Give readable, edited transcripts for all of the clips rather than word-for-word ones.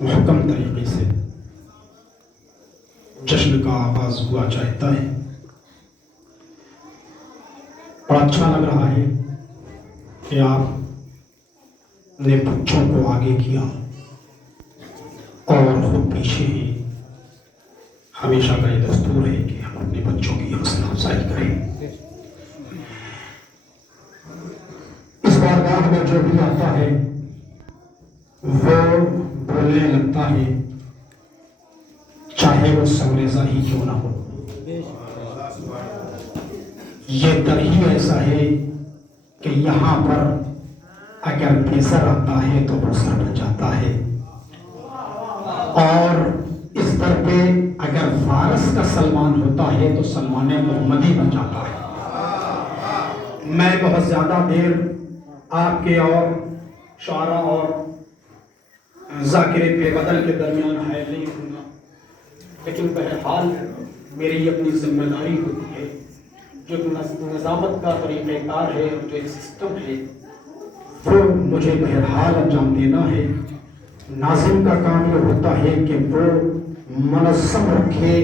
محکم طریقے سے جشن کا آغاز ہوا چاہتا ہے. بڑا اچھا لگ رہا ہے کہ آپ نے بچوں کو آگے کیا اور خود پیچھے ہی. ہمیشہ کا یہ دستور ہے کہ ہم اپنے بچوں کی حوصلہ افزائی کریں. اس بارگاہ میں جو بھی آتا ہے وہ بولنے لگتا ہے، چاہے وہ سنگریزہ ہی کیوں نہ ہو. یہ در ہی ایسا ہے کہ یہاں پر اگر بیزر آتا ہے تو بسر بن جاتا ہے، اور اس در پہ اگر فارس کا سلمان ہوتا ہے تو سلمان محمدی بن جاتا ہے. میں بہت زیادہ دیر آپ کے اور شعراء اور ذاکر پہ بدل کے درمیان حائل نہیں ہوں گا، لیکن بہرحال میری اپنی ذمہ داری ہوتی ہے. جو نظامت کا طریقہ کار ہے، جو ایک سسٹم ہے، وہ مجھے بہرحال انجام دینا ہے. ناظم کا کام یہ ہوتا ہے کہ وہ منظم رکھے.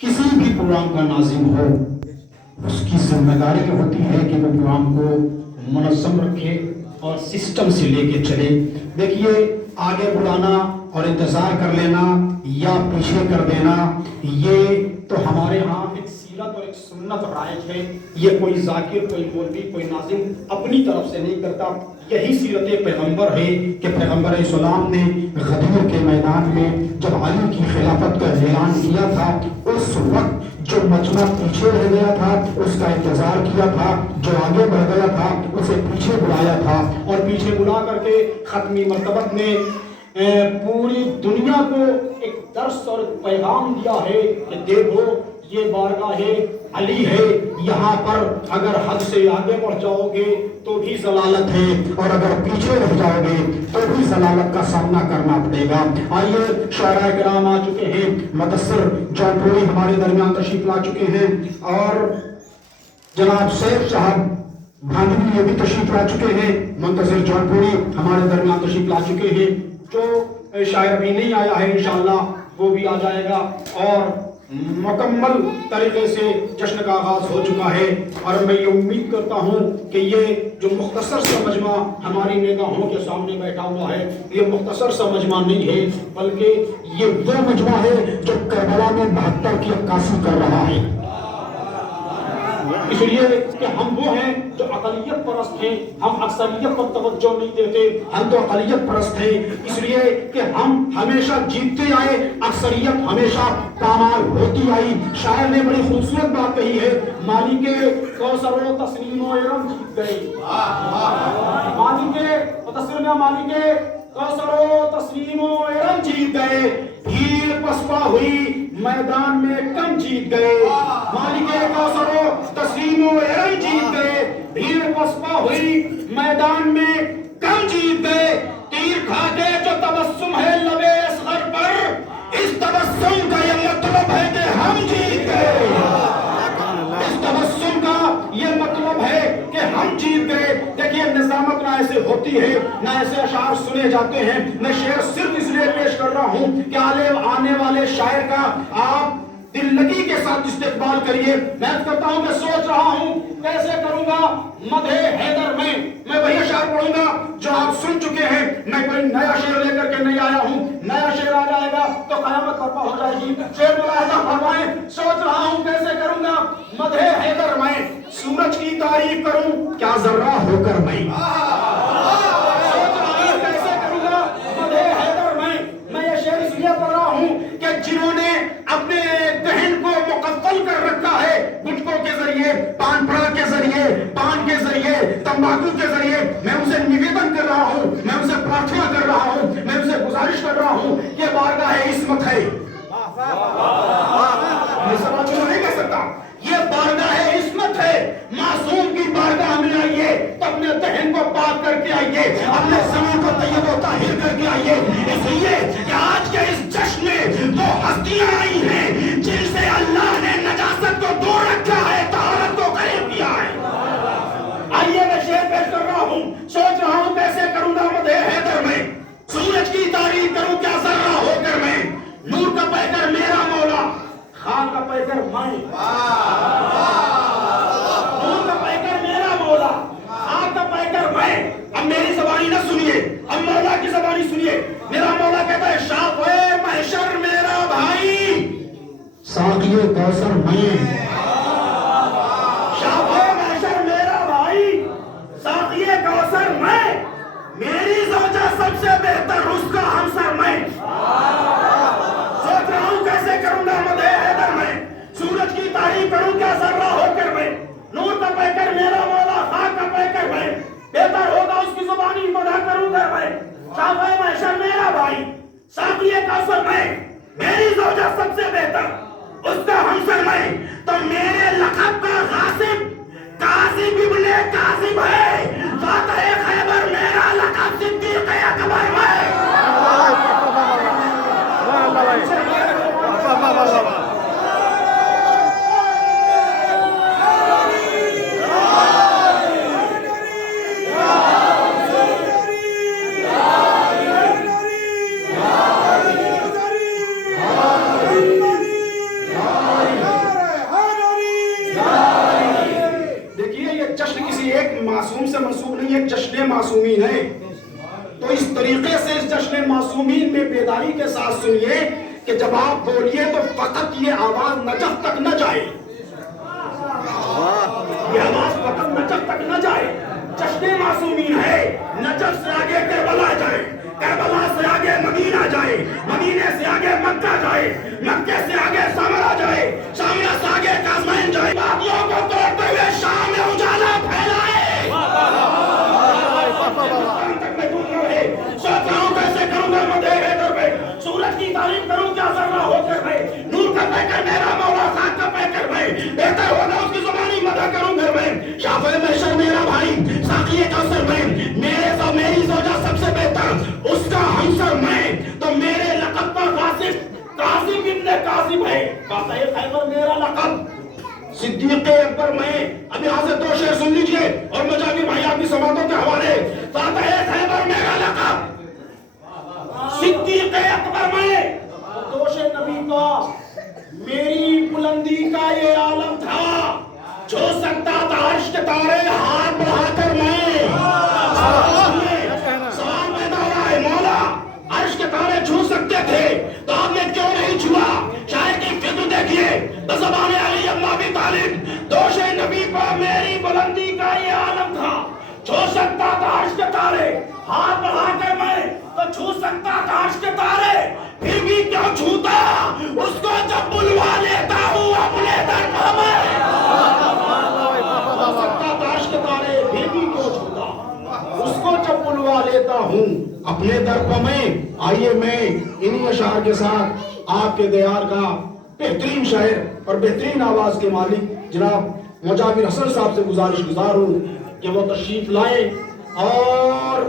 کسی بھی پروگرام کا ناظم ہو، اس کی ذمہ داری یہ ہوتی ہے کہ وہ پروگرام کو منظم رکھے اور سسٹم سے لے کے چلے. دیکھیے، آگے بڑھانا اور انتظار کر لینا یا پیچھے کر دینا، یہ تو ہمارے ہاں ایک سیرت اور ایک سنت رائج ہے. یہ کوئی ذاکر، کوئی مولوی، کوئی ناظم اپنی طرف سے نہیں کرتا. یہی سیرت پیغمبر ہے کہ پیغمبر اسلام نے غدیر کے میدان میں جب علی کی خلافت کا اعلان کیا تھا، اس وقت جو مجمع پیچھے رہ گیا تھا اس کا انتظار کیا تھا، جو آگے بڑھ گیا تھا اسے پیچھے بلایا تھا، اور پیچھے بلا کر کے ختمی مرتبت نے پوری دنیا کو ایک درس اور پیغام دیا ہے کہ دیکھو یہ بارگاہ علی ہے، یہاں پر اگر حد سے آگے بڑھ جاؤ گے تو بھی ضلالت ہے، اور اگر پیچھے رہ جاؤ گے تو بھی ضلالت کا سامنا کرنا پڑے گا. آئیے، شاعراء کرام آ چکے ہیں. مدثر جون پوری ہمارے درمیان تشریف لا چکے ہیں، اور جناب سیف صاحب بھانڈی یہ بھی تشریف لا چکے ہیں. منتظر جون پوری ہمارے درمیان تشریف لا چکے ہیں. جو شاعر ابھی نہیں آیا ہے انشاءاللہ وہ بھی آ جائے گا، اور مکمل طریقے سے جشن کا آغاز ہو چکا ہے. اور میں یہ امید کرتا ہوں کہ یہ جو مختصر سا مجمع ہماری نگاہوں کے سامنے بیٹھا ہوا ہے، یہ مختصر سا مجمع نہیں ہے، بلکہ یہ وہ مجمع ہے جو کربلا میں 72 کی عکاسی کر رہا ہے. اس لیے کہ ہم وہ ہیں جو اقلیت پرست ہیں، ہم اکثریت پر توجہ نہیں دیتے، ہم تو اقلیت پرست ہیں. اس لیے کہ ہم ہمیشہ جیتتے آئے، اکثریت ہمیشہ پامال ہوتی آئی. شاعر نے بڑی خوبصورت بات کہی ہے، مالک کوثر و تسلیم و ارم جیت گئے. مالک کوثر و تسلیم و ارم جیت گئے، بھیڑ پسپا ہوئی میدان میں کم جیت گئے. مالک کوثر و تسلیم و ارم جیت گئے، بھیڑ پسپا ہوئی میدان میں کم جیت گئے. تیر کھا کے جو تبسم ہے لبے اصغر پر، اس تبسم کا یہ مطلب ہے کہ ہم جیت گئے. اس تبسم کا یہ مطلب ہے کہ ہم جیت گئے. دیکھیے، نظامت نہ ایسے ہوتی ہے، نہ ایسے اشعار سنے جاتے ہیں. میں شعر صرف اس لیے پیش کر رہا ہوں کہ آنے والے شاعر کا آپ دل لگی کے ساتھ استقبال کریے. میں کرتا ہوں کہ سوچ رہا ہوں کیسے کروں گا مدح حیدر میں وہی اشعار پڑھوں گا جو آپ سن چکے ہیں. میں کوئی نیا شعر لے کر کے نہیں آیا ہوں. نیا شعر آ جائے گا تو قیامت برپا ہو جائے گی. شعر ملاحظہ فرمائیں. سوچ رہا ہوں کیسے کروں گا مدح حیدر میں، سورج کی تعریف کروں کیا ذرہ ہو کر میں. سوچ رہا ہوں کیسے کروں گا مدح حیدر میں یہ شعر اس لیے پڑھ رہا ہوں کہ جنہوں نے اپنے ذہن کو مقفل کر رکھا ہے گٹکوں کے ذریعے، پان پڑا کے ذریعے، پان کے ذریعے، تمباکو کے ذریعے، میں ان سے نویدن کر رہا ہوں، میں ان سے پرارتھنا کر رہا ہوں، میں ان سے گزارش کر رہا ہوں. یہ بارگاہ عصمت ہے. یہ سب جو نہیں کہہ سکتا، یہ بارگاہ عصمت ہے. معصوم کی بارگاہ میں آئیے تو اپنے ذہن کو پاک کر کے آئیے، اپنے زمین کو طیب و طاہر کر کے آئیے. اس لیے کہ آج کے اس جشن میں وہ ہستیاں آئی ہیں جن سے اللہ نے نجاست کو دور رکھا ہے، طہارت کو قریب کیا ہے. آئیے، میں شعر پیش کر رہا ہوں. سوچ رہا ہوں کیسے کروں گا مدح حیدر میں، سورج کی تعریف کروں کیا پیکر میں، نور کا پیکر میرا مولا، خاک کا پیکر میں۔ اب میری زبانی نہ سنیے، اب مولا کی زبانی سنیے۔ میرا مولا کہتا ہے شافع محشر میرا بھائی، ساقی کوثر میں، شافع محشر میرا بھائی، ساقی کوثر میں، میری زوجہ سب سے بہتر، اس کا ہمسر میں۔ سوچ رہا ہوں کیسے کروں گا مدح حیدر میں، سورج کی تعریف کروں کیا ذرہ ہو کر میں، نور کا پیکر میرا مولا، خاک کا پیکر میں، بہتر ہوگا اس کی زبانی مدح کروں گا میں۔ شافع محشر میرا بھائی، ساقی کوثر میں، میری زوجہ سب سے بہتر، اس کا ہمسر میں، تو میرے لقب کا غاصب کاظم ابن کاظم ہے، فاتح خیبر میرا لقب صدیق اکبر میں۔ معصوم سے منسوب نہیں، ایک جشن معصومین ہے، تو اس طریقے سے اس جشن معصومین میں بیداری کے ساتھ سنیے کہ جب آپ بولیے تو فقط یہ آواز نجف تک نہ جائے، یہ آواز فقط نجف تک نہ جائے، جشن معصومین ہے، نجف سے آگے کربلا جائے، کربلا سے آگے مدینہ جائے، مدینے سے آگے مکہ جائے، مکہ سے آگے سامرا جائے، سامرا سے آگے کازمین جائے، باقیوں کو توڑتے ہوئے شام میں اجالا پھیلائے۔ سوچ رہا ہوں کیسے کروں گا مدح حیدر میں، سورج کی تعریف کروں کیا ذرہ ہو کر میں، نور کا پیکر میرا مولا، خاک کا پیکر میں، بہتر ہوگا اس کی زبانی مدح کروں گھر میں۔ شافع محشر میرا بھائی، ساقی کوثر میں، میری زوجہ سب سے بہتر، اس کا ہمسر میں، تو میرے لقب کا غاصب کاظم ابن کاظم ہے، فاتح خیبر میرا لقب صدیق اکبر میں۔ اب یہاں سے دو شعر سن لیجئے اور مجاہد بھائی آپ کی سماعتوں کے حوالے۔ فاتح خیبر میرا لقب صدیق اکبر میں، دوش نبی کا، میری بلندی کا یہ عالم تھا، جو سکتا تھا عرش کے تارے ہاتھ بڑھا کر میں، سوال پیدا ہو رہا ہے مولا عرش کے تارے چھو سکتے تھے تو آپ نے کیوں نہیں چھوا؟ شاعر کی فکر دیکھیے، بزبان علی ابن ابی طالب، دوش نبی پر میری بلندی کا یہ عالم تھا، چھو سکتا تھا عرش کے تارے ہاتھ بڑھا کر میں، تو چھو سکتا تھا عرش کے تارے، پھر بھی کیوں چھوتا اس کو جب بلوا لیتا ہوں اپنے در پر میں، چھو سکتا تھا عرش کے تارے پھر بھی کیوں چھوتا اس کو جب بلوا لیتا ہوں اپنے در پر میں۔ آئیے میں انہی اشعار کے ساتھ آپ کے دیار کا بہترین شاعر اور بہترین آواز کے مالک جناب مجاور حسن صاحب سے گزار ہوں کہ وہ تشریف لائیں، اور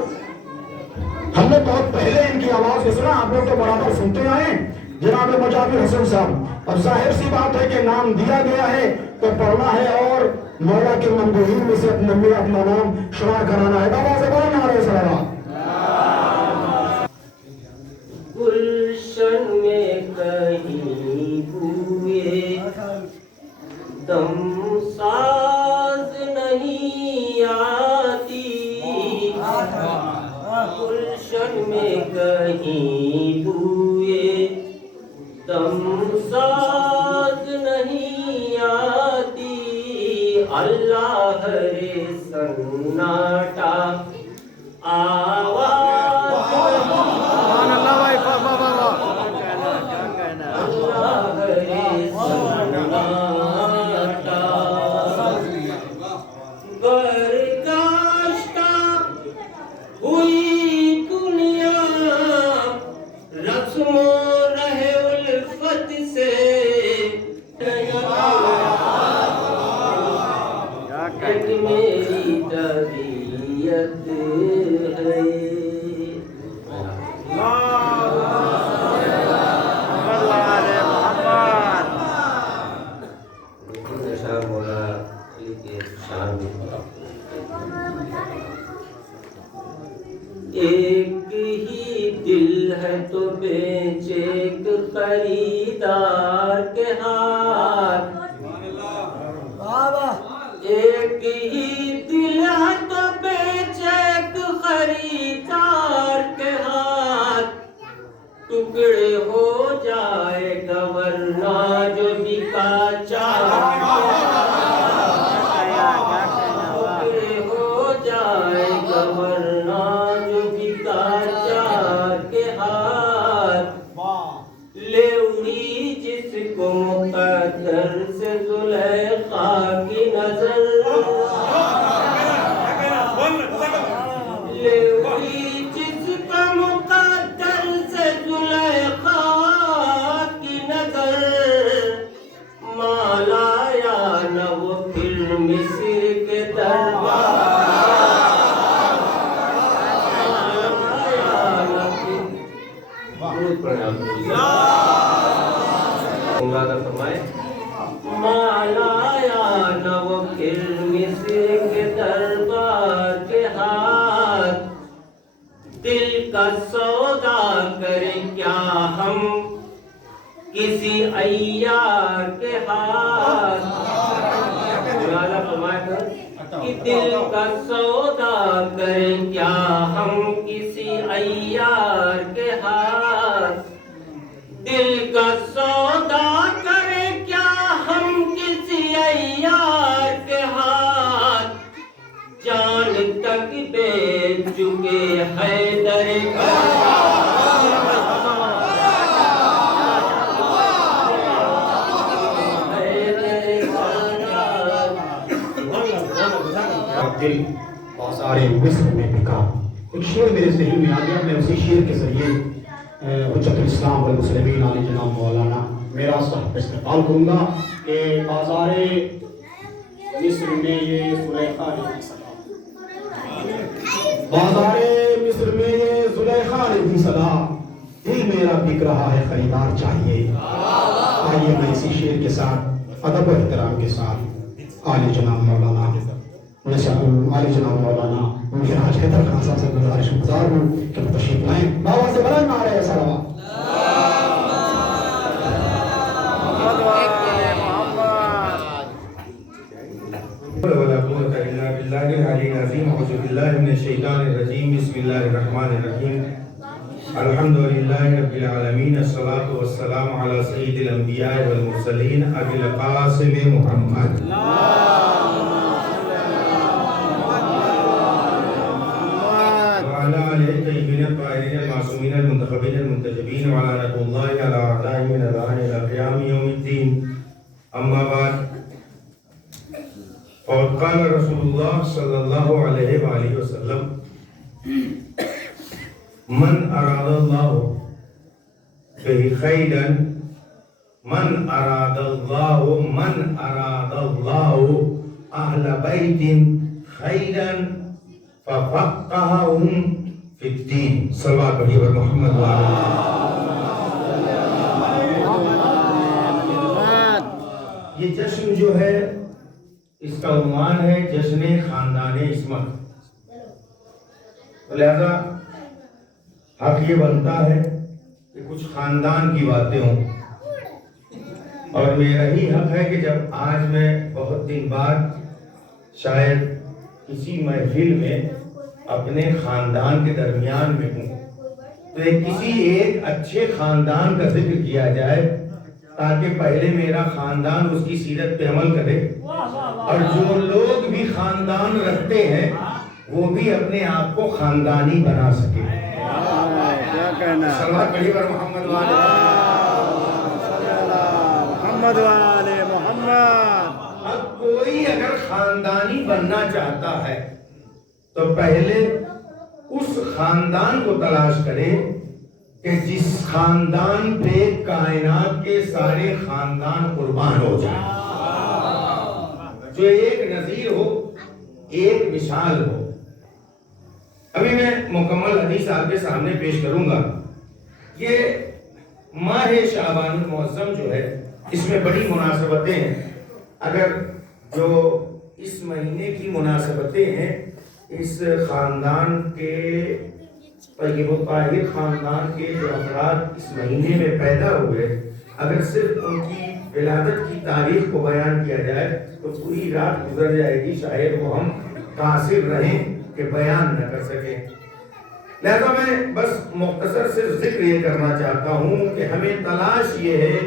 ہم نے بہت پہلے ان کی آواز کو سنا، آپ لوگ تو برابر سنتے آئے جناب مجاور حسن صاحب، اب ظاہر سی بات ہے کہ نام دیا گیا ہے تو پڑھنا ہے اور مولا کے ممدوحین میں سے اپنا نام شمار کرانا ہے۔ بابا زبان نعرہ صلوات۔ گلشن میں کہیں بوئے دم ساز نہیں آتی، گلشن میں کہیں بوئے دم ساز نہیں آتی، اللہ رے سناٹا آواز میری طبیعت تو بیچے ایک خریدار کے ہاتھ، ایک ہی دل ہے تو بیچے ایک خریدار کے ہاتھ، ٹکڑے ہو جائے گا ورنہ جو بکا چار کے ہاتھ، ٹکڑے ہو جائے گا ورنہ جو بکا چار کے ہاتھ، لے اڑی جس کو مقدر سے زلیخا کی نظر، لے اڑی جس کو مقدر سے زلیخا کی نظر، مالایا نہ وہ پھر مصر کے دربار، مالایا نہ پھر مالایا نہ وہ پھر مصر کے دربار کے ہاتھ، دل کا سودا کرے کیا ہم کسی عیار کے ہاتھ، مولانا فرمایا کہ دل کا سودا کرے کیا ہم کسی عیار کے ہاتھ، دل کا سودا کرے کیا ہم کسی عیار کے ہاتھ، جان تک بیچ چکے حیدر دل بازار مصر میں بکا۔ ایک شعر میرے ذہن میں آ گیا، میں اسی شعر کے ذریعے حجت الاسلام والمسلمین علی جناب مولانا میرا صاحب استقبال کروں گا کہ بازار مصر میں یہ زلیخا علیہ السلام، بازار مصر میں یہ زلیخا علیہ السلام، دل میرا بک رہا ہے خریدار چاہیے۔ آئیے میں اسی شعر کے ساتھ ادب و احترام کے ساتھ علی جناب مولانا علی جناب مولانا مہراج حیدر خان صاحب سے گزارش گزار ہوں کہ وہ تشریف لائیں، بابا سے بلند نعرہ صلوات۔ ولا قوة إلا بالله العلي العظيم، أعوذ بالله من الشيطان الرجيم، بسم الله الرحمن الرحيم، الحمد لله رب العالمين، الصلاة والسلام على سيد الأنبياء والمرسلين أبي القاسم محمد وعلى آله الطيبين الطاهرين المعصومين المنتخبين المنتجبين، وعلى لعنة الله على أعدائهم من الآن إلى قيام يوم الدين، أما بعد، اور قال رسول اللہ صلی اللہ علیہ وآلہ وسلم من اراد اللہ به خیرا من اراد اللہ اہل بیت خیرا ففقہم فی الدین، صلوات پڑھیے بر محمد وآلہ۔ یہ جشن جو ہے اس کا عنوان ہے جشن خاندان عصمت، لہذا حق یہ بنتا ہے کہ کچھ خاندان کی باتیں ہوں، اور میرا ہی حق ہے کہ جب آج میں بہت دن بعد شاید کسی محفل میں اپنے خاندان کے درمیان میں ہوں تو کسی ایک اچھے خاندان کا ذکر کیا جائے تاکہ پہلے میرا خاندان اس کی سیرت پہ عمل کرے، اور جو لوگ بھی خاندان رکھتے ہیں وہ بھی اپنے آپ کو خاندانی بنا سکے۔ صلوات پڑھیے پر محمد وآلہ محمد۔ اب کوئی اگر خاندانی بننا چاہتا ہے تو پہلے اس خاندان کو تلاش کرے کہ جس خاندان پہ کائنات کے سارے خاندان قربان ہو جائیں، جو ایک نظیر ہو، ایک مثال ہو۔ ابھی میں مکمل حدیث آپ کے سامنے پیش کروں گا۔ یہ ماہ شعبان المعظم جو ہے اس میں بڑی مناسبتیں ہیں، اگر جو اس مہینے کی مناسبتیں ہیں اس خاندان کے طیب و طاہر خاندان کے جو افراد اس مہینے میں پیدا ہوئے، اگر صرف ان کی ولادت کی تاریخ کو بیان کیا جائے تو پوری رات گزر جائے گی، شاید وہ ہم قاصر رہیں کہ بیان نہ کر سکیں۔ لہذا میں بس مختصر صرف ذکر یہ کرنا چاہتا ہوں کہ ہمیں تلاش یہ ہے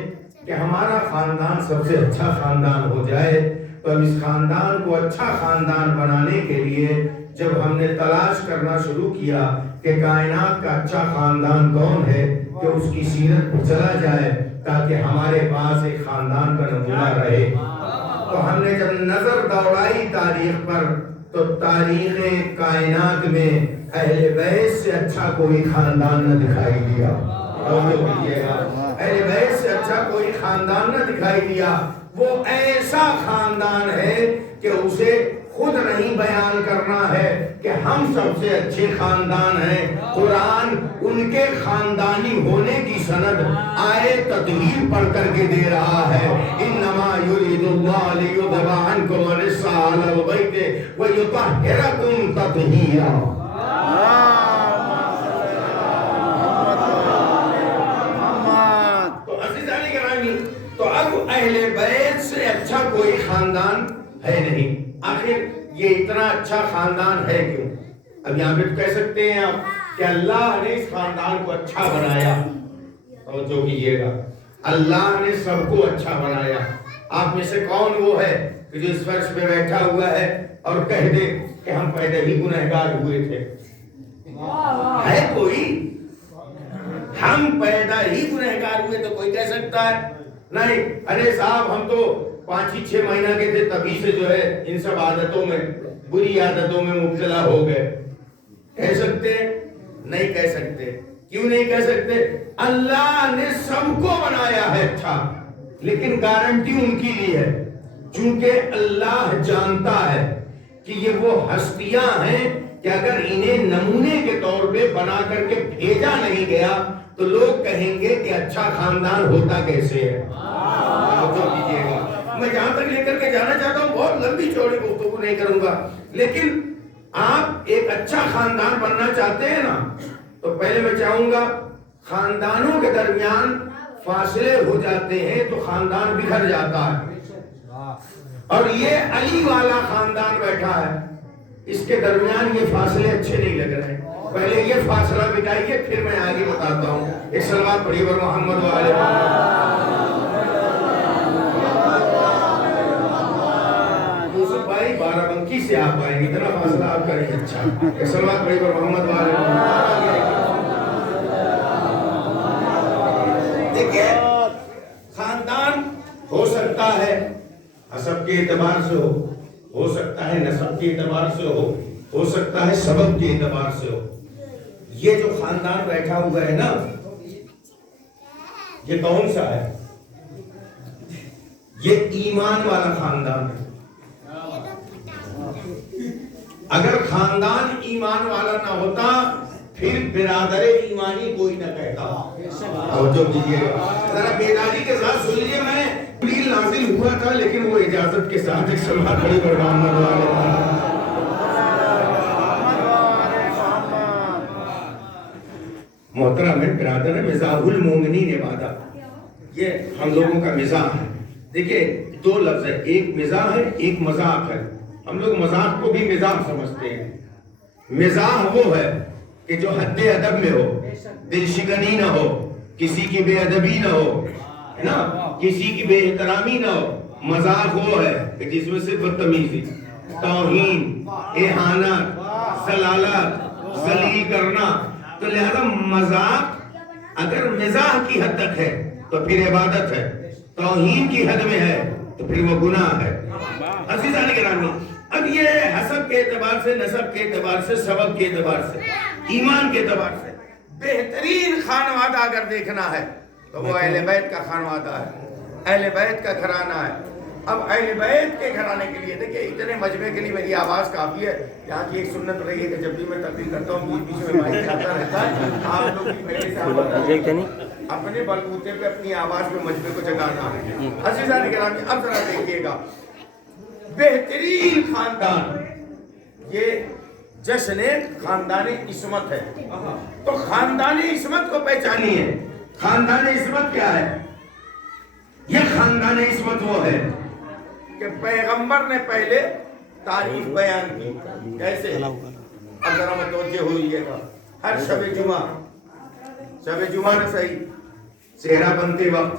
کہ ہمارا خاندان سب سے اچھا خاندان ہو جائے۔ تو اب اس خاندان کو اچھا خاندان بنانے کے لیے جب ہم نے تلاش کرنا شروع کیا کہ کائنات کا اچھا خاندان کون ہے، کہ اس کی سیرت پر چلا جائے تاکہ ہمارے پاس ایک خاندان کا نمونہ رہے، تو ہم نے جب نظر دوڑائی تاریخ پر تو تاریخ کائنات میں اہل بیت سے اچھا کوئی خاندان نہ دکھائی دیا۔ اہل بیت سے اچھا کوئی خاندان نہ دکھائی دیا۔ وہ ایسا خاندان ہے کہ اسے خود نہیں بیان کرنا ہے کہ ہم سب سے اچھے خاندان ہیں، قرآن ان کے خاندانی ہونے کی سند آئے تطہیر پڑھ کر کے دے رہا ہے۔ انما یرید اللہ لیذھب عنکم الرجس اہل البیت ویطہرکم تطہیرا۔ تو عزیزان گرامی، تو اب اہل بیت سے اچھا کوئی خاندان ہے نہیں۔ آخر یہ اتنا اچھا خاندان ہے کیوں؟ اب یہاں پہ کہہ سکتے ہیں آپ کہ اللہ نے اس خاندان کو اچھا بنایا۔ توجہ کیجیے گا، اللہ نے سب کو اچھا بنایا۔ آپ میں سے کون وہ ہے کہ جو اس فرش پہ بیٹھا ہوا ہے اور کہہ دے کہ ہم پہلے ہی گنہگار ہوئے تھے؟ ہے کوئی؟ ہم پیدا ہی گنہگار ہوئے تو کوئی کہہ سکتا ہے؟ نہیں، ارے صاحب ہم تو 5-6 مہینہ کے تھے تبھی سے جو ہے ان سب عادتوں میں، بری عادتوں میں مبتلا ہو گئے۔ کہہ سکتے؟ نہیں کہہ سکتے۔ کیوں نہیں کہہ سکتے؟ اللہ نے سب کو بنایا ہے اچھا، لیکن گارنٹی ان کی لی ہے، چونکہ اللہ جانتا ہے کہ یہ وہ ہستیاں ہیں کہ اگر انہیں نمونے کے طور پہ بنا کر کے بھیجا نہیں گیا تو لوگ کہیں گے کہ اچھا خاندان ہوتا کیسے ہے۔ توجہ کیجیے گا، میں جہاں تک لے کر کے جانا چاہتا ہوں بہت لمبی چوڑی گفتگو نہیں کروں گا، لیکن آپ ایک اچھا خاندان بننا چاہتے ہیں نا، تو پہلے میں چاہوں گا خاندانوں کے درمیان فاصلے ہو جاتے ہیں تو خاندان بکھر جاتا ہے، اور یہ علی والا خاندان بیٹھا ہے، اس کے درمیان یہ فاصلے اچھے نہیں لگ رہے۔ پہلے یہ فاصلہ بٹائیے پھر میں آگے بتاتا ہوں۔ ایک صلوات پڑھیے بر محمد والے یوسف بھائی بارہ بنکی سے آپ آئیں گے، اتنا فاصلہ آپ کریں گے۔ اچھا، ایک صلوات پڑھیے بر محمد والے۔ دیکھیں، خاندان ہو سکتا ہے حسب کے اعتبار سے ہو سکتا ہے نسب کے اعتبار سے ہو سکتا ہے سبب کے اعتبار سے ہو۔ یہ جو خاندان بیٹھا ہوا ہے نا، یہ کون سا ہے؟ یہ ایمان والا خاندان ہے۔ اگر خاندان ایمان والا نہ ہوتا پھر برادر ایمانی کوئی نہ کہتا۔ توجہ کیجیے گا، ذرا بیداری کے ساتھ سن لیجیے، میں جبریل نازل ہوا تھا لیکن وہ اجازت کے ساتھ ایک صلوات پڑھی پر محمد والے۔ محترم ہے، برادر ہے، مزاح المومنین عبادت، یہ ہم لوگوں کا مزاح ہے۔ دیکھیں، دو لفظ ہے، ایک مزاح ہے ایک مذاق ہے۔ ہم لوگ مذاق کو بھی مزاح سمجھتے ہیں۔ مزاح وہ ہے کہ جو حد ادب میں ہو، دل شکنی نہ ہو، کسی کی بے ادبی نہ ہو، ہے نا، کسی کی بے احترامی نہ ہو۔ مذاق وہ ہے کہ جس میں صرف بدتمیزی، توہین، اہانت، ضلالت، ذلیل کرنا۔ تو لہذا مذاق اگر مزاح کی حد تک ہے تو پھر عبادت ہے، توہین کی حد میں ہے تو پھر وہ گناہ ہے۔ عزیزان گرامی، اب یہ حسب کے اعتبار سے، نسب کے اعتبار سے، سبب کے اعتبار سے، ایمان کے اعتبار سے بہترین خانوادہ اگر دیکھنا ہے تو وہ اہل بیت کا خانوادہ ہے، اہل بیت کا گھرانہ ہے۔ اب اہل بیت کے گھرانے کے لیے دیکھیں، اتنے مجمع کے لیے میری آواز کافی ہے۔ یہاں کی ایک سنت رہی ہے کہ جب بھی میں تقریر کرتا ہوں بیچ میں مائک جاتا رہتا ہے، آپ لوگ بھی پہلے سے اپنے بلبوتے پہ اپنی آواز پہ مجمع کو جگانا ہے۔ عزیزان گرامی، اب ذرا دیکھیے گا، بہترین خاندان یہ جشن خاندان عصمت ہے. تو خاندان عصمت کو پہچانیے. خاندان عصمت کیا ہے؟ یہ خاندان عصمت وہ ہے کہ پیغمبر نے پہلے تعریف بیان کی. کیسے؟ اگر ہم توجہ ہوئیے گا ہر شب جمعہ نہ صحیح صحرا بنتے وقت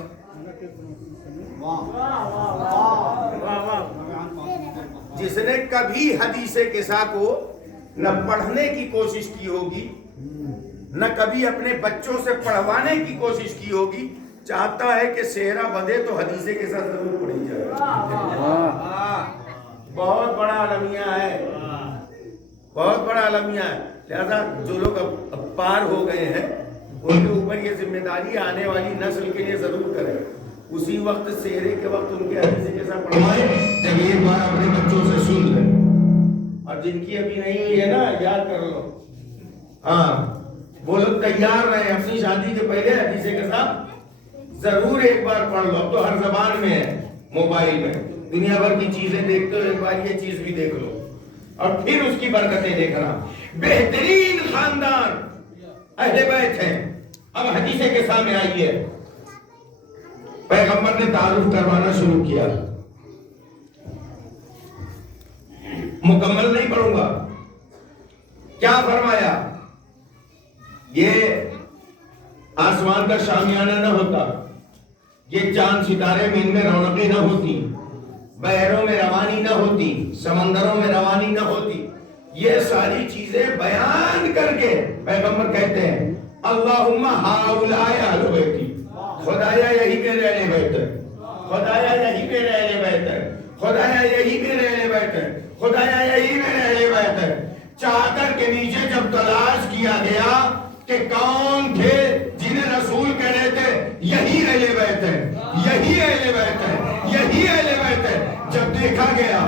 جس نے کبھی حدیث قصہ کو نہ پڑھنے کی کوشش کی ہوگی نہ کبھی اپنے بچوں سے پڑھوانے کی کوشش کی ہوگی چاہتا ہے کہ صحرا بندھے تو حدیث قصہ ضرور پڑھی جائے. بہت بڑا المیہ ہے, بہت بڑا المیہ ہے. لہذا جو لوگ اب پار ہو گئے ہیں ان کے اوپر یہ ذمہ داری آنے والی نسل کے لیے ضرور کریں. اسی وقت سحرے کے وقت ان کے حدیث کے ساتھ پڑھوائیں جب ایک بار اپنے بچوں سے سن لیں. اور جن کی ابھی نہیں ہوئی ہے نا یاد کر لو. ہاں وہ لوگ تیار رہے اپنی شادی کے پہلے حدیث کے ساتھ ضرور ایک بار پڑھ لو. اب تو ہر زبان میں ہے, موبائل میں دنیا بھر کی چیزیں دیکھتے ہو, ایک بار یہ چیز بھی دیکھ لو اور پھر اس کی برکتیں دیکھنا. بہترین خاندان اہل بیت ہیں. اب حدیث کے سامنے آئیے. پیغمبر نے تعارف کروانا شروع کیا. مکمل نہیں پڑھوں گا. کیا فرمایا؟ یہ آسمان کا شامیانہ نہ ہوتا, یہ چاند ستارے میں ان میں رونقیں نہ ہوتی, بحروں میں روانی نہ ہوتی, سمندروں میں روانی نہ ہوتی. یہ ساری چیزیں بیان کر کے پیغمبر کہتے ہیں اللہم ہاؤلاء اہل بیتی, خدایا یہی میرے اہل بیت ہے, خدایا یہی میرے اہل بیت ہے, خدایا یہی میرے اہل بیت ہے, خدایا یہی میرے اہل بیت ہے. چادر کے نیچے جب تلاش کیا گیا کہ کون تھے جنہیں رسول کہہ رہے تھے یہی اہل بیت ہے, یہی اہل بیت ہے, یہی اہل بیت ہے, جب دیکھا گیا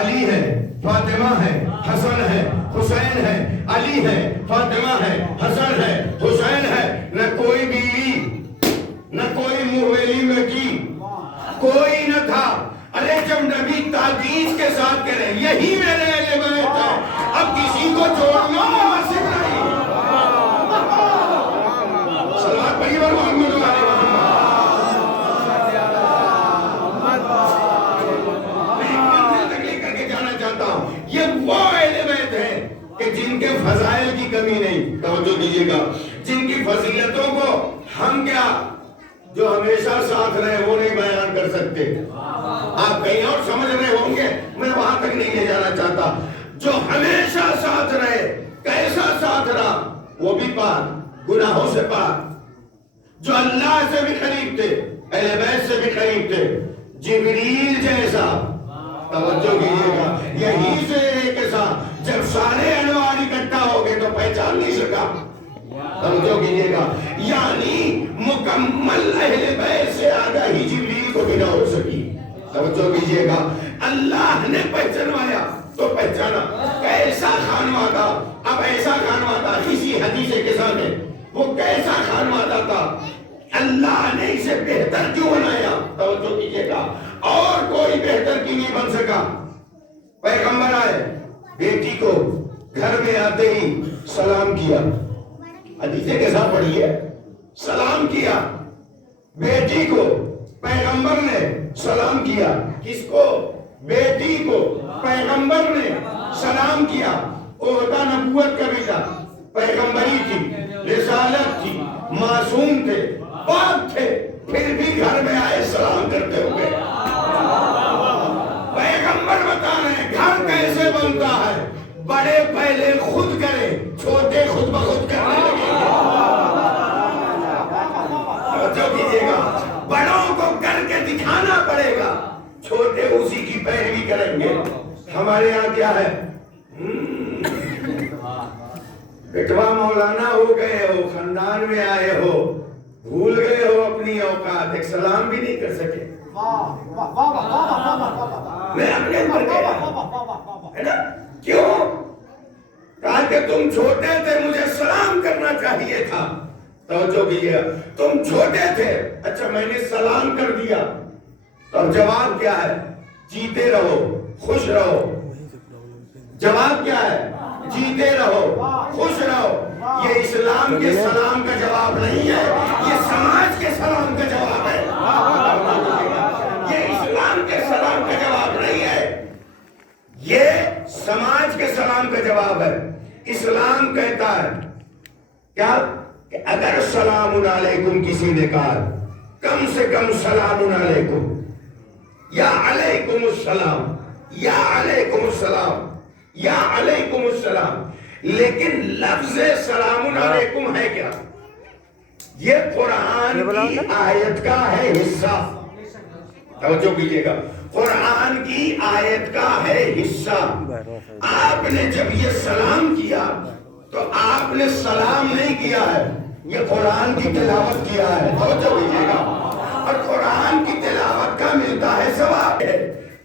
علی ہے, فاطمہ ہے, حسن ہے, حسین ہے, علی ہے, فاطمہ ہے, حسن ہے, حسین ہے, نہ کوئی بیوی نہ کوئی منہ میں کی, کوئی نہ تھا. ارے جب نبی تاکید کے ساتھ کہہ رہے یہی میرے اہل بیت ہے, اب کسی کو چھوڑنا مناسب نہیں. صلوات پڑھیے محمد علیہ یہ وہ اہل بیت ہیں کہ جن کے فضائل کی کمی نہیں. توجہ دیجیے گا, جن کی فضیلتوں کو ہم کیا جو ہمیشہ ساتھ رہے وہ نہیں بیان کر سکتے. آپ کہیں اور سمجھ رہے ہوں گے, میں وہاں تک نہیں لے جانا چاہتا. جو ہمیشہ ساتھ رہے, کیسا ساتھ رہا, وہ بھی پاک, گناہوں سے پاک, جو اللہ سے بھی قریب تھے, اہل بیت سے بھی قریب تھے, جبریل جیسا. توجہ کیجیے گا, یہی سے کے ساتھ جب سارے انوار اکٹھا ہو گئے تو پہچان نہیں سکا. توجہ کیجیے گا, یعنی مکمل اہل بیت سے آگاہی جبریل کو بھی نہ ہو سکی. توجہ کیجیے گا, اللہ نے پہچانوایا تو پہچانا. کیسا خانوادہ, اب ایسا خانوادہ اسی حدیث کے سامنے, وہ کیسا خانوادہ تھا, اللہ نے اسے بہتر کیوں بنایا. توجہ کیجیے گا, اور کوئی بہتر کی نہیں بن سکا. پیغمبر آئے, بیٹی کو گھر میں آتے ہی سلام کیا. حدیث کے ساتھ پڑھیے, سلام کیا بیٹی کو. پیغمبر نے سلام کیا کس کو؟ بیٹی کو. پیغمبر نے سلام کیا. عہدہ نبوت کا بھی تھا, پیغمبری تھی, رسالت تھی, معصوم تھے, پاک تھے, پھر بھی گھر میں آئے سلام کرتے ہوئے. پیغمبر بتا رہے ہیں گھر کیسے بنتا ہے, بڑے پہلے خود کرے, چھوٹے خود بخود کرنے لگے. توجہ کیجیے گا, بڑوں کو کر کے دکھانا پڑے گا, چھوٹے اسی کی پیروی کریں گے. ہمارے یہاں کیا ہے, بٹوا مولانا ہو گئے ہو, خاندان میں آئے ہو, بھول گئے ہو اپنی اوقات, ایک سلام بھی نہیں کر سکے. میں اپنے اوپر گیا, کیوں؟ کہا کہ تم چھوٹے تھے, مجھے سلام کرنا چاہیے تھا. توجہ کیجیے, تم چھوٹے تھے, اچھا میں نے سلام کر دیا, تو جواب کیا ہے؟ جیتے رہو, خوش رہو. جواب کیا ہے؟ جیتے رہو، خوش رہو. یہ اسلام کے سلام کا جواب نہیں ہے، یہ سماج کے سلام کا جواب ہے. یہ اسلام کے سلام کا جواب نہیں ہے، یہ سماج کے سلام کا جواب ہے. اسلام کہتا ہے کیا کہ اگر سلام علیکم کسی نے کہا، کم سے کم سلام علیکم یا علیکم السلام یا علیکم السلام یا علیکم السلام. لیکن لفظ سلام علیکم ہے کیا؟ یہ قرآن کی آیت کا ہے حصہ. توجہ کیجئے گا، قرآن کی آیت کا ہے حصہ. آپ نے جب یہ سلام کیا تو آپ نے سلام نہیں کیا ہے، یہ قرآن کی تلاوت کیا ہے. توجہ کیجئے گا، اور قرآن کی تلاوت کا ملتا ہے ثواب.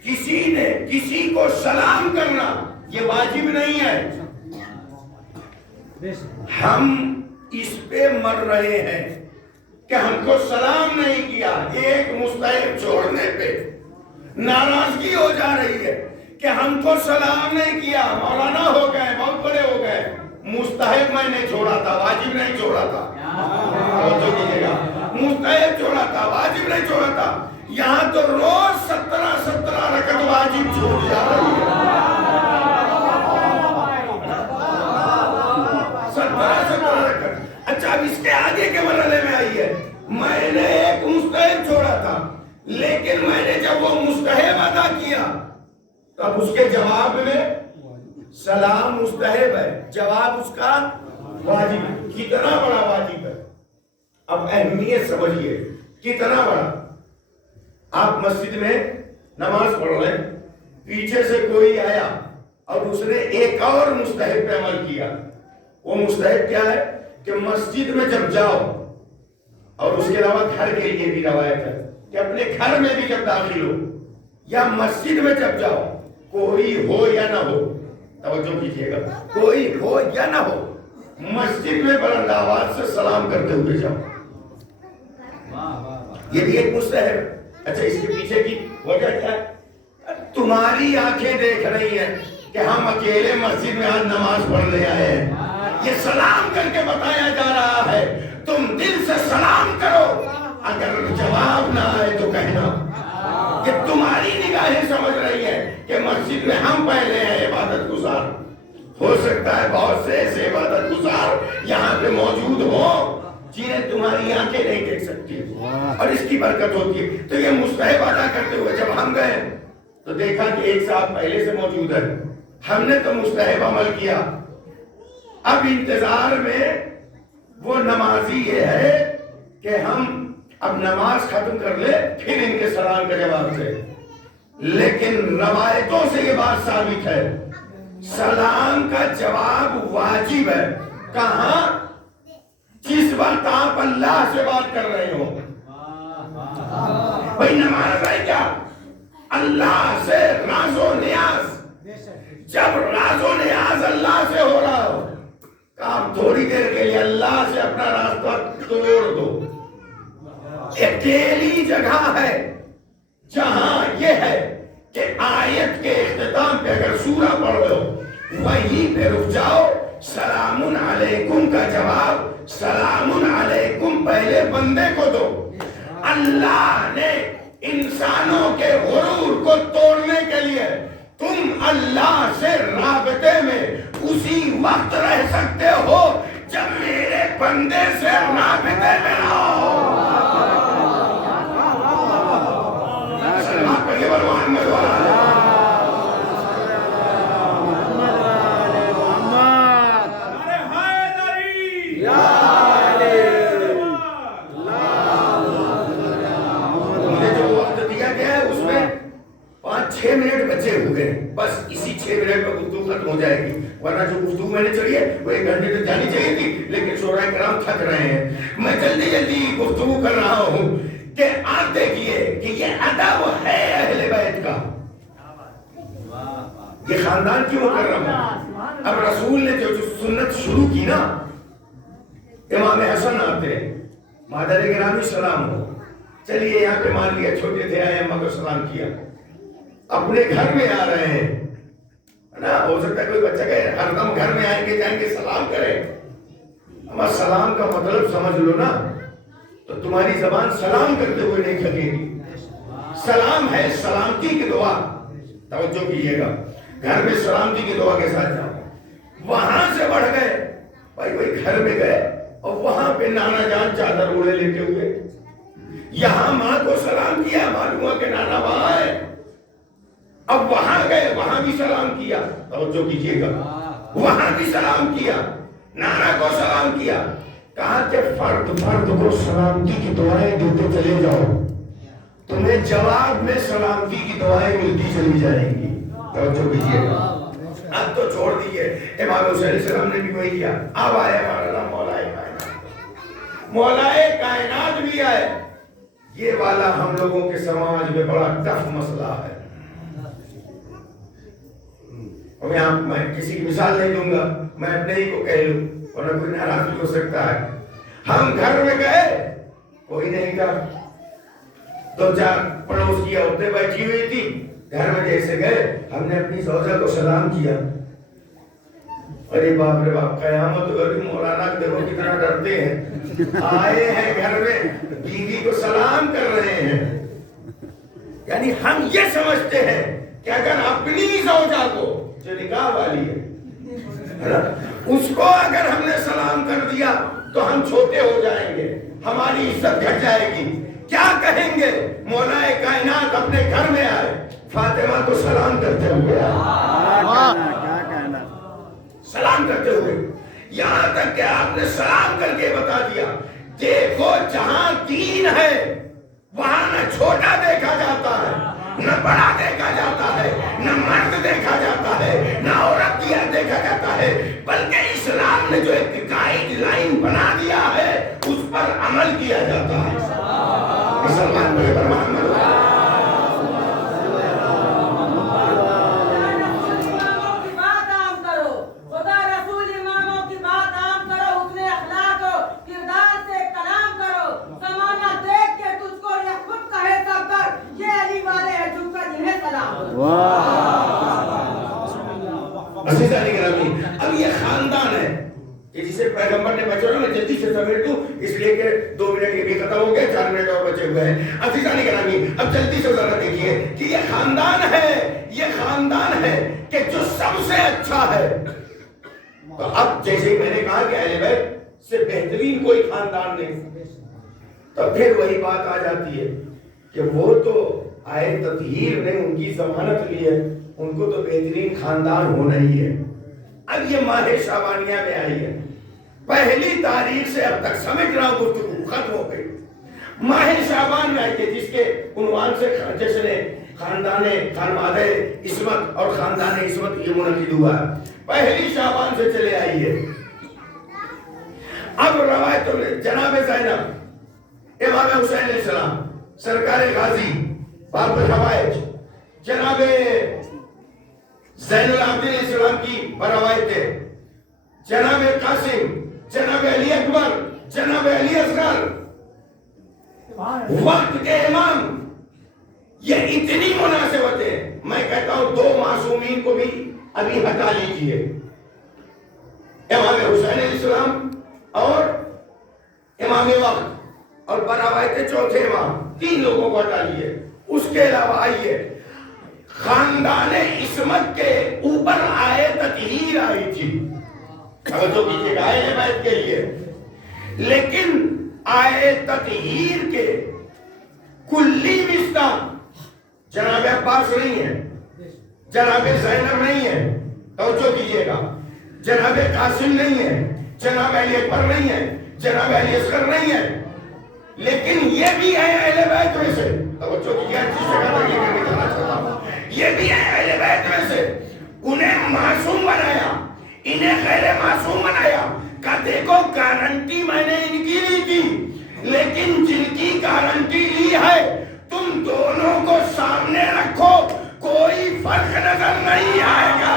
کسی نے کسی کو سلام کرنا یہ واجب نہیں ہے. ہم اس پہ مر رہے ہیں کہ ہم کو سلام نہیں کیا. ایک مستحب چھوڑنے پہ ناراضگی ہو جا رہی ہے کہ ہم کو سلام نہیں کیا. مولانا ہو گئے، بہت بڑے ہو گئے، مستحب میں نے چھوڑا تھا، واجب نہیں چھوڑا تھا. مستحب چھوڑا تھا، واجب نہیں چھوڑا تھا. یہاں تو روز 17 رکعت واجب چھوڑ جا رہی ہے. 17 رکعت. اچھا، اب اس کے آگے کے مرحلے میں آئی ہے. میں نے ایک مستحب چھوڑا تھا، لیکن میں نے جب وہ مستحب ادا کیا تب اس کے جواب میں سلام مستحب ہے، جواب اس کا واجب ہے. کتنا بڑا واجب ہے، اب اہمیت سمجھیے کتنا بڑا. آپ مسجد میں نماز پڑھ رہے ہیں، پیچھے سے کوئی آیا اور اس نے ایک اور مستحب پہ عمل کیا. وہ مستحب کیا ہے کہ مسجد میں جب جاؤ، اور اس کے علاوہ گھر کے لیے بھی روایت ہے کہ اپنے گھر میں بھی جب داخل ہو یا مسجد میں جب جاؤ، کوئی ہو یا نہ ہو، توجہ کیجیے گا، کوئی ہو یا نہ ہو، مسجد میں بلند آواز سے سلام کرتے ہوئے جاؤ. یہ بھی ایک مستحب. اچھا، اس کے پیچھے کی وجہ کیا ہے؟ تمہاری آنکھیں دیکھ رہی ہیں کہ ہم اکیلے مسجد میں آج نماز پڑھنے آئے ہیں. یہ سلام کر کے بتایا جا رہا ہے تم دل سے سلام کرو. اگر جواب نہ آئے تو کہنا کہ تمہاری نگاہیں سمجھ رہی ہے کہ مسجد میں ہم پہلے ہیں عبادت گزار. ہو سکتا ہے بہت سے ایسے عبادت گزار یہاں پہ موجود ہوں جنہیں تمہاری آنکھیں نہیں دیکھ سکتی اور اس کی برکت ہوتی ہے. تو یہ مستحب ادا کرتے ہوئے جب ہم گئے تو دیکھا کہ ایک صاحب پہلے سے موجود ہے. ہم نے تو مستحب عمل کیا. اب انتظار میں وہ نمازی یہ ہے کہ ہم اب نماز ختم کر لے پھر ان کے سلام کا جواب دے. لیکن روایتوں سے یہ بات ثابت ہے سلام کا جواب واجب ہے. کہاں؟ جس وقت آپ اللہ سے بات کر رہے ہو. بھائی نماز ہے کیا؟ اللہ سے راز و نیاز. جب راز و نیاز اللہ سے ہو رہا ہو آپ تھوڑی دیر کے لیے اللہ سے اپنا راستہ توڑ دو. اکیلی جگہ ہے جہاں یہ ہے کہ آیت کے اختتام پہ اگر سورہ پڑھ رہے ہو وہیں پہ رک جاؤ. سلام علیکم کا جواب سلام علیکم پہلے بندے کو دو. اللہ نے انسانوں کے غرور کو توڑنے کے لیے تم اللہ سے رابطے میں اسی وقت رہ سکتے ہو جب میرے بندے سے رابطے میں رہو. سلام پڑھیے محمد والا. بچے ہوئے بس اسی 6 منٹ میں گفتگو ختم ہو جائے گی ورنہ جو گفتگو میں نے چلی ہے وہ 1 گھنٹے تک جانی چاہیے تھی. لیکن شورا کرام تھک رہے ہیں. میں جلدی جلدی گفتگو کر رہا ہوں کہ آپ دیکھیے کہ یہ ادب ہے اہل بیت کا. یہ خاندان کیوں کر رہا ہوں؟ اب رسول نے جو سنت شروع کی نا، امام حسن آتے ہیں، مادر گرامی سلام ہو. چلیے یہاں پہ مان لیا چھوٹے تھے آئے اماں کو سلام کیا. اپنے گھر میں آ رہے ہیں نا ہو سکتا ہے کوئی بچہ کہ ہر دم گھر میں آئیں گے جائیں گے سلام کریں. اما سلام کا مطلب سمجھ لو نا تو تمہاری زبان سلام کرتے ہوئے نہیں کھلے گی. سلام ہے سلامتی کی دعا. توجہ کیجیے گا, گھر میں سلامتی کی دعا کے ساتھ جاؤ. وہاں سے بڑھ گئے بھائی گھر میں گئے اور وہاں پہ نانا جان چادر اوڑے لیتے ہوئے, یہاں ماں کو سلام کیا, معلوم ہوا کہ نانا وہاں ہے. اب وہاں گئے وہاں بھی سلام کیا. توجہ کیجیے گا, وہاں بھی سلام کیا, نانا کو سلام کیا. کہا کہ فرد فرد کو سلامتی کی دعائیں دیتے چلے جاؤ, تمہیں جواب میں سلامتی کی دعائیں ملتی چلی جائیں گی. توجہ کیجیے گا. اب تو چھوڑ دیئے, امام حسین علیہ السلام نے بھی وہی کیا. اب آئے ہمارا نام مولا کائنات. مولا کائنات بھی آئے. یہ والا ہم لوگوں کے سماج میں بڑا ٹف مسئلہ ہے. میں کسی کی مثال نہیں دوں گا, میں اپنے ہی کو کہہ لوں ورنہ کوئی ناراض بھی ہو سکتا ہے. ہم گھر میں گئے کوئی نہیں تھا, دو چار پڑوس کی عورتیں بیٹھی ہوئی تھی. گھر میں جیسے گئے ہم نے اپنی زوجہ کو سلام کیا. ارے باپ رے باپ, قیامت ہوگی. مولانا دیکھو کتنا ڈرتے ہیں. آئے ہیں گھر میں بیوی کو سلام کر رہے ہیں. یعنی ہم یہ سمجھتے ہیں کہ اگر اپنی زوجہ کو جو نکاح والی ہے اس کو اگر ہم نے سلام کر دیا تو ہم چھوٹے ہو جائیں گے, ہماری عزت گھٹ جائے گی. کیا کہیں گے؟ مولا کائنات اپنے گھر میں آئے, فاطمہ کو سلام کرتے ہوئے سلام کرتے ہوئے, یہاں تک کہ آپ نے سلام کر کے بتا دیا دیکھو جہاں دین ہے وہاں نہ چھوٹا دیکھا جاتا ہے, نہ بڑا دیکھا جاتا ہے, نہ مرد دیکھا جاتا ہے, نہ عورت دیکھا جاتا ہے, بلکہ اسلام نے جو ایک گائیڈ لائن بنا دیا ہے اس پر عمل کیا جاتا ہے. مسلمان بھائی فرمان اب یہ خاندان ہے کہ جسے پیغمبر نے بچوں میں جلدی سے سمیٹ دوں اس لیے کہ 2 منٹ یہ بھی ختم ہو گئے, 4 منٹ اور بچے ہوئے ہیں. عزیزان گرامی اب جلدی سے ذرا دیکھیے کہ یہ خاندان ہے کہ جو سب سے اچھا ہے. تو اب جیسے میں نے کہا کہ اہل بیت سے بہترین کوئی خاندان نہیں, تو پھر وہی بات آ جاتی ہے کہ وہ تو آئے تطہیر نے ان کی ضمانت لی ہے, ان کو تو بہترین خاندان ہونا ہی ہے. اب یہ ماہ شعبانیہ میں آئی ہے, پہلی تاریخ سے اب تک سمجھ رہا ہوں گفتگو ختم ہو گئی. ماہ شعبان میں آئی ہے جس کے عنوان سے جس نے خانوادہ عصمت اور خاندان عصمت یہ منعقد ہوا ہے. پہلی شعبان سے چلے آئی ہے. اب روایتوں میں جناب زینب امام حسین علیہ السلام سرکار غازی باب الحوائج جناب زین العابدین علیہ السلام کی روایتیں, جناب قاسم, جناب علی اکبر, جناب علی اصغر, وقت کے امام, یہ اتنی مناسبتیں. میں کہتا ہوں 2 معصومین کو بھی ابھی ہٹا لیجئے, امام حسین علیہ السلام اور امام وقت اور بروایت چوتھے امام, 3 لوگوں کو ہٹا لیجئے. اس کے علاوہ آئیے خاندان عصمت کے اوپر آئے تطہیر آئی تھی. توجہ کیجیے گا اہل بیت کے لیے, لیکن آئے تطہیر کے کلی وسطہ جناب عباس نہیں ہے, جناب زینب نہیں ہے, توجہ کیجیے گا, جناب قاسم نہیں ہے, جناب علی اکبر نہیں ہے, جناب علی اصغر نہیں ہے, لیکن یہ بھی ہے اہل بیت میں سے. توجہ کیجیے, اچھی سے کہا یہ کرنے جانا چاہتا ہوں, یہ بھی ہے اہل بیت میں سے. انہیں معصوم بنایا, انہیں غیر معصوم بنایا. کہا دیکھو گارنٹی میں نے ان کی لی تھی, لیکن جن کی گارنٹی لی ہے تم دونوں کو سامنے رکھو, کوئی فرق نظر نہیں آئے گا,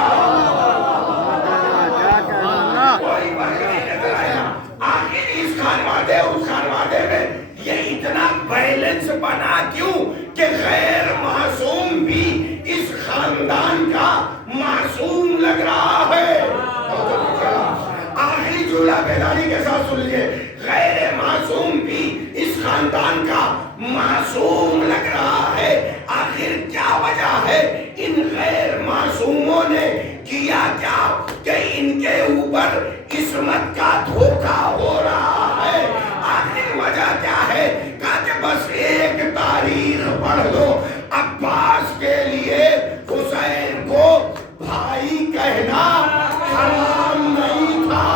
کوئی فرق نہیں نظر آیا. آخر اس خانوادے اس خانوادے میں یہ اتنا بیلنس بنا کیوں کہ غیر معصوم بھی اس خاندان کا معصوم داری کے ساتھ سن لیجیے، غیر معصوم بھی اس خاندان کا معصوم لگ رہا ہے۔ آخر کیا وجہ ہے؟ ان غیر معصوموں نے کیا کیا کہ ان کے اوپر عصمت کا دھوکہ ہو رہا ہے؟ آخر وجہ کیا ہے؟ کہا کہ بس ایک تاریخ پڑھ لو، عباس کے لیے حسین کو بھائی کہنا حرام نہیں تھا،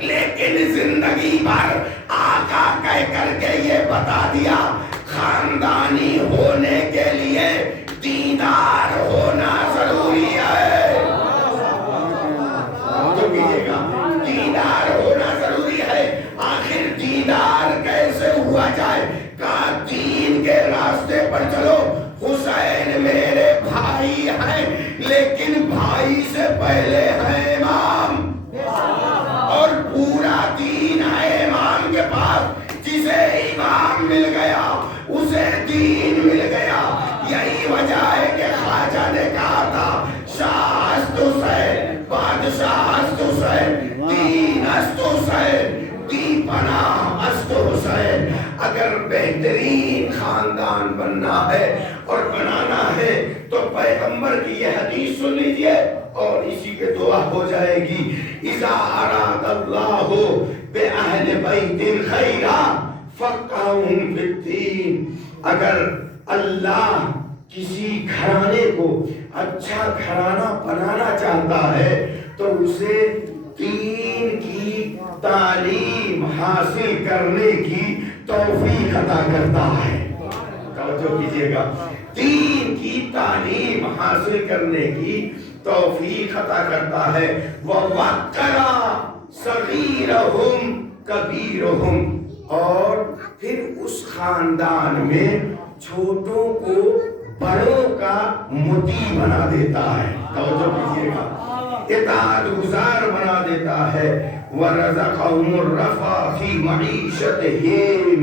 لیکن زندگی بھر آقا کہہ کر کے یہ بتا دیا خاندانی ہونے کے لیے دیندار ہونا ضروری ہے۔ تو کیجئے گا، دیندار ہونا ضروری ہے۔ آخر دیندار کیسے ہوا جائے؟ کہا دین کے راستے پر چلو، حسین میرے بھائی ہیں لیکن بھائی سے پہلے ہے امام، اور پورا دین ہے امام کے پاس۔ جسے امام مل گیا اسے دین مل گیا۔ یہی وجہ ہے کہ خواجہ نے کہا تھا شاہ است حسین، بادشاہ است حسین، دین است حسین، دی پناہ است حسین۔ اگر بہترین خاندان بننا ہے اور بنانا ہے تو پیغمبر کی یہ حدیث سن لیجئے اور اسی پہ دعا ہو جائے گی۔ اذا اراد اللہ بأہل بیت خیرا فقہہم فی الدین۔ اگر اللہ کسی گھرانے کو اچھا گھرانہ بنانا چاہتا ہے تو اسے دین کی تعلیم حاصل کرنے کی توفیق عطا کرتا ہے۔ توجہ کیجئے گا، دین کی تعلیم حاصل کرنے کی توفیق عطا کرتا ہے۔ وَوَقَّرَ صَغِيرَهُمْ كَبِيرَهُمْ، اور پھر اس خاندان میں چھوٹوں کو بڑوں کا مطیع بنا دیتا ہے۔ توجہ کیجئے گا، اطاعت گزار بنا دیتا ہے۔ وَرَزَقَهُمُ الرَّفَعَ فِي مَعِيشَتِهِمْ،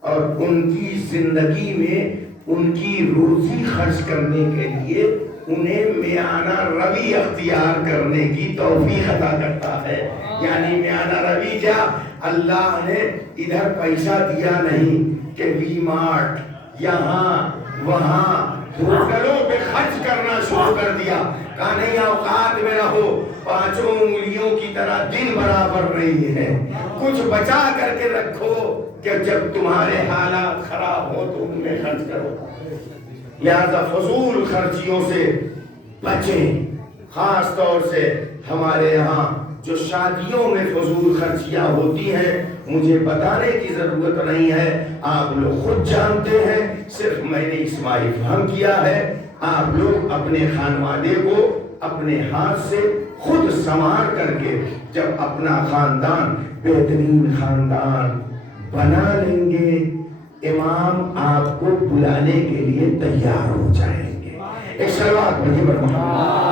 اور ان کی زندگی میں ان کی روزی خرچ کرنے کے لیے انہیں میانہ روی اختیار کرنے کی توفیق عطا کرتا ہے۔ یعنی میانہ روی کیا؟ اللہ نے ادھر پیسہ دیا نہیں کہ وی مارٹ یہاں وہاں ہوٹلوں پہ خرچ کرنا شروع کر دیا۔ کہا نہیں، اوقات میں رہو، پانچوں انگلیوں کی طرح دن برابر نہیں ہے، کچھ بچا کر کے رکھو کہ جب تمہارے حالات خراب ہو تو ان میں خرچ کرو۔ لہذا فضول خرچیوں سے بچیں۔ خاص طور سے ہمارے یہاں جو شادیوں میں فضول خرچیاں ہوتی ہیں، مجھے بتانے کی ضرورت نہیں ہے، آپ لوگ خود جانتے ہیں، صرف میں نے اسماعیل فہم کیا ہے۔ آپ لوگ اپنے خانوادے کو اپنے ہاتھ سے خود سنوار کر کے جب اپنا خاندان بہترین خاندان بنا لیں گے، امام آپ کو بلانے کے لیے تیار ہو جائیں گے۔ ایک صلوات پڑھیے۔